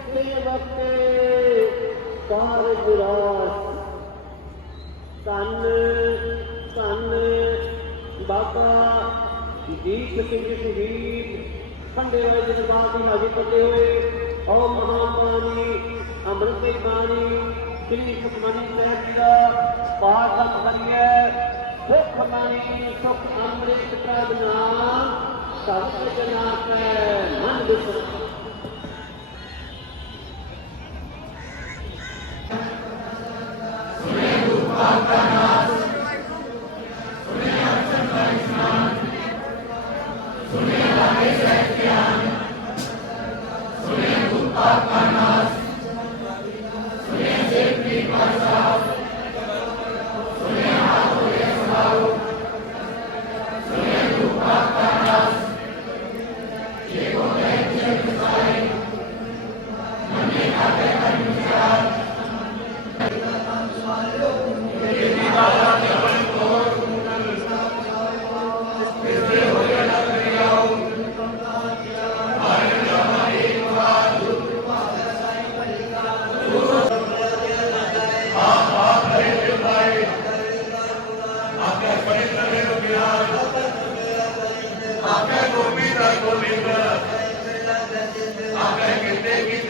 ਉਸੇ ਵਕਤੇ ਕਾਰ ਵਿਰਾਸ ਧੰਨ ਧੰਨ ਬਾਬਾ ਦੀਪ ਸਿੰਘ ਸ਼ਹੀਦ ਖੰਡੇ ਵਾਲੇ ਦਰਬਾਰ ਦੀ ਹਾਜ਼ਰ ਕਰਦੇ ਹੋਏ ਔ ਮਹਾਮਾਨੀ ਅੰਮ੍ਰਿਤ ਬਾਣੀ ਕਿੰਨੀ ਸੁਖਮਨੀ ਸਾਹਿਬ ਜੀ ਦਾ ਪਾਠ ਕਰੀਏ ਸੁਖ ਮਨੀ ਸੁਖ ਅੰਮ੍ਰਿਤ ਪ੍ਰਭ ਨਾਮ ਸਭ ਜਨਾ ਕੈ ਮਨ ਸੁਨੇ ਵਾਲੇ ਸਹਿ ਧਿਆਨ ਸੁਨੇ ਗੁਪਤਾ ਕਾ ਨਾਮ ਆਪੇ ਗੋਬਿੰਦ ਗੋਬਿੰਦ ਆਪੇ ਕਿਤੇ ਕਿਤੇ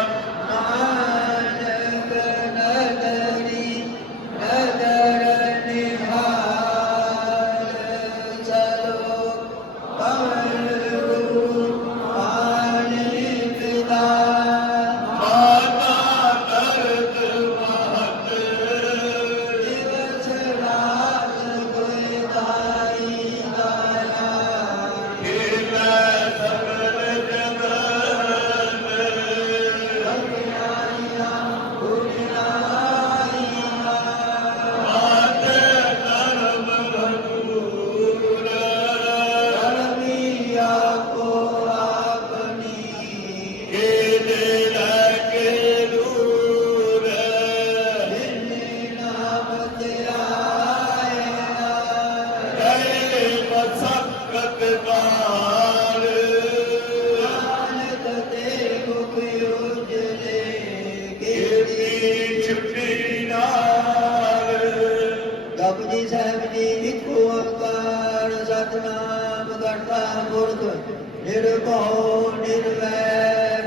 ਕਰਤਾ ਪੁਰਖ ਨਿਰਭਉ ਨਿਰਵੈਰ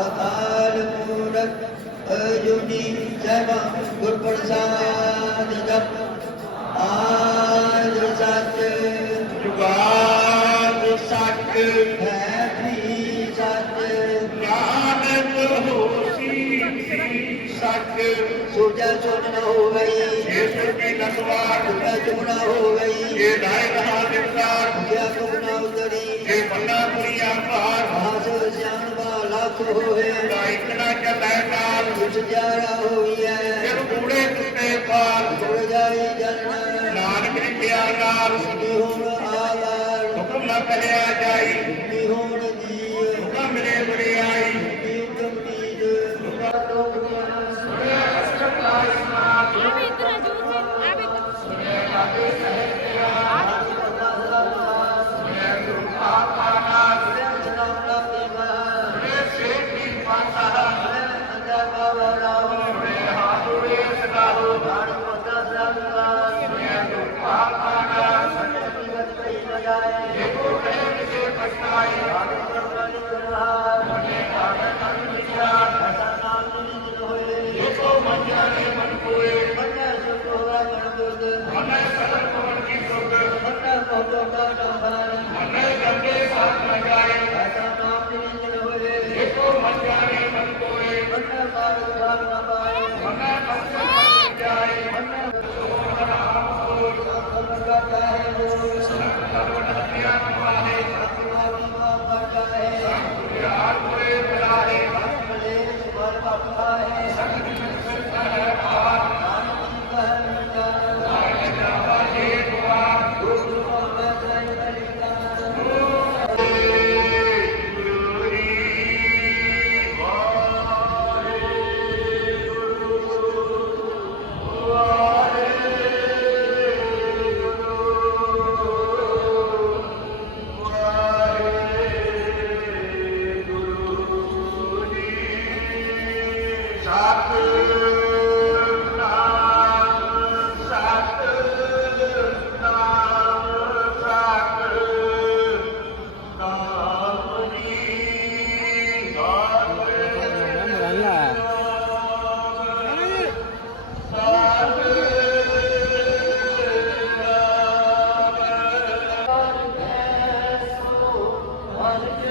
ਅਕਾਲ ਮੂਰਤ ਅਜੂਨੀ ਸੈਭੰ ਗੁਰ ਪ੍ਰਸਾਦ ਜਪ ਆਦ ਸੱਚ। ਹੈ ਵੀ ਸੱਚ ਸੋਚਾ ਸੋਚ ਨਾ ਹੋ ਗਈ ਸੁਣਾ ਚੁਣਾ ਹੋ ਗਈ ਕਿਆ ਕਬਨਾ ਉਤਰੀ ਹਾਸ ਸਿਆਣ ਬਾ ਲੱਖ ਹੋਏ ਕੁਛ ਜਾਰਾ ਹੋਈ ਹੈ ਗੁਰ ਜਾਈ ਜਨ ਨਾਨਕ ਦੀ ਪਿਆਰ ਨਾਲ ਕੀ ਹੋਣ ਆਵਾਰ ਹੁਕਮ ਨਾ ਕਰਿਆ ਜਾਈ Thank you.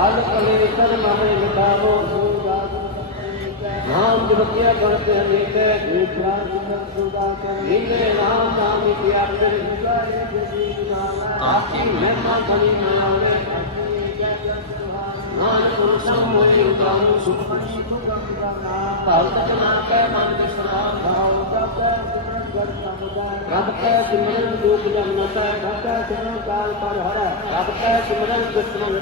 ਹਰ ਕਲੇ ਸਰ ਮਨ ਮਿਟਾਵੋ ਸੂਦਾਸ ਨਾਮ ਜਪਿਆ ਕਰਤ ਅਨੇਕ ਦੂਸਰਾ ਜਿਨ ਸੁਦਾ ਕਰ। ਇਨੇ ਨਾਮ ਨਾਮ ਪਿਆ ਕਰ ਸੁਦਾਏ ਜੀ ਨਾਮ ਆਪੀ ਮਹਿਮਾ ਬਣੀ ਨਾਵੇ ਨਾਨਕ ਸੰਮੋਹਿ ਉਦਾਮ ਸੁਖੀ ਸੁਗਮ ਗਾਨਾ ਭਗਤ ਜਨਾ ਕੈ ਮਨ ਵਿਸਰਾ ਭਾਉ। ਰੱਬ ਕੈ ਸਿਮਰਨ ਦੁਖ ਜਮ ਨਤਾ ਰੱਬ ਕੈ ਸਿਮਰਨ ਕਾਲ ਪਰ ਹਰੈ, ਰੱਬ ਕੈ ਸਿਮਰਨ ਦੁਖ ਮਨ